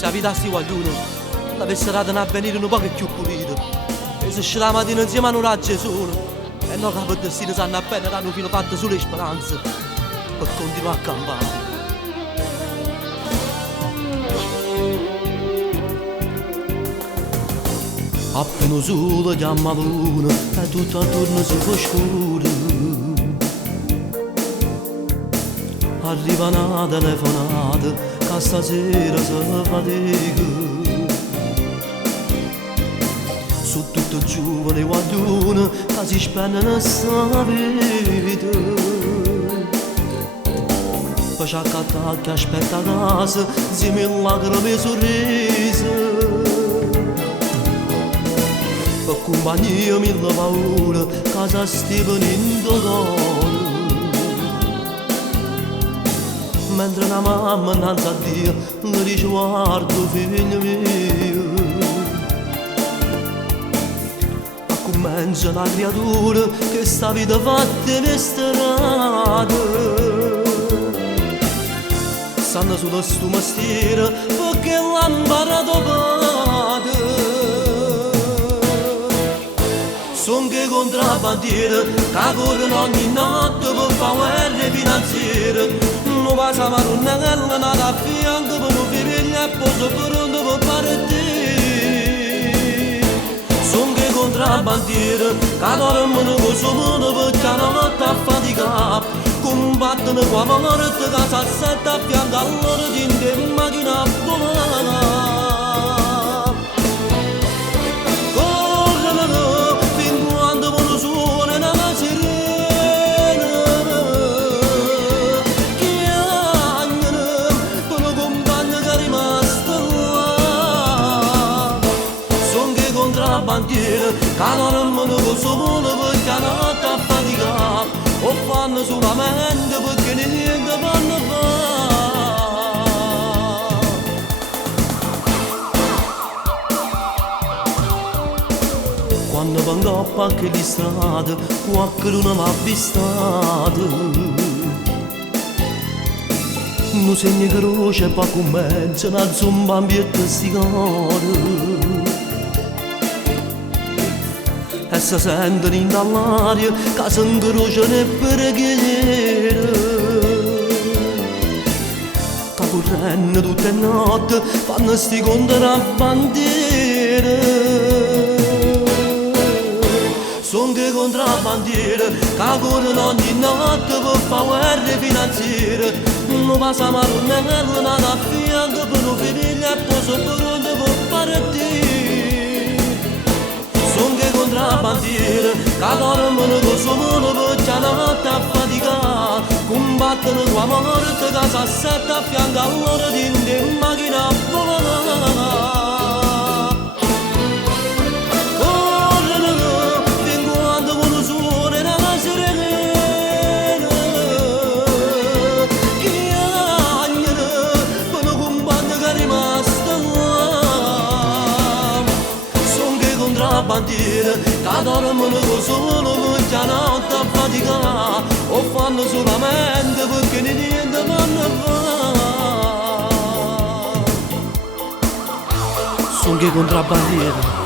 Se abitassi qualcuno, l'avesse dato a venire un po' più pulito. E se uscì la mattina insieme a un raggio sole, e no che per destino sanno appena danno fino fatte sulle speranze, per continuare a campare. Appena sole chiama luna e tutto attorno si fa scuro. Arriva una telefonata che stasera si fatica. Su tutto giovane qualcuno che si spende nella vita. Poi accattare che aspetta a casa, insieme a lacrime e sorrisi. Per compagnia mille paure, casa stiva in dolore. Mentre una mamma innanzi a Dio le dice guarda figlio mio. Ma comincia una creatura che sta vita fatta in strada. Sanno solo sto mestiere perché l'hanno imparato padre. Son che contrabbandiere che corrono ogni notte per fare guerre finanziarie. Non passa ma non è nata a fianco per non vivere e poso pronto per partire. Son che contrabbandiere che dormono con suo mondo perché hanno notte a faticare. Combattono qua morte che si assetta a fianco a loro gente in macchina a volare. Bandiere, che dormono con suo mondo perché hanno notte a faticare, o fanno solamente perché niente fanno fare. Quando vengo a anche di strada, qualcuno mi ha avvistato. Non segna croce e poi comincia a zombambietta sticare. E si sentono in dall'aria che si incrociano e preghiere. Che correndo tutte le notti fanno sti contrabbandiere. Son che contrabbandiere che corrono ogni notte per fare guerre finanziarie. Non passa ma non è nata a fianco per non finire e poi sono pronto per partire. Son che contrabbandiere che dormono con suo mondo perché hanno notte a faticare. Combattono qua morte che si assetta a fianco a loro gente in macchina a volare. Corrono fin quando uno suona la sirena. Chiagnano per un compagno che è rimasto là. Son che contrabbandiere che dormono con solo perché hanno notte a faticare, o fanno solamente perché niente fanno fare. Son che contrabbandiere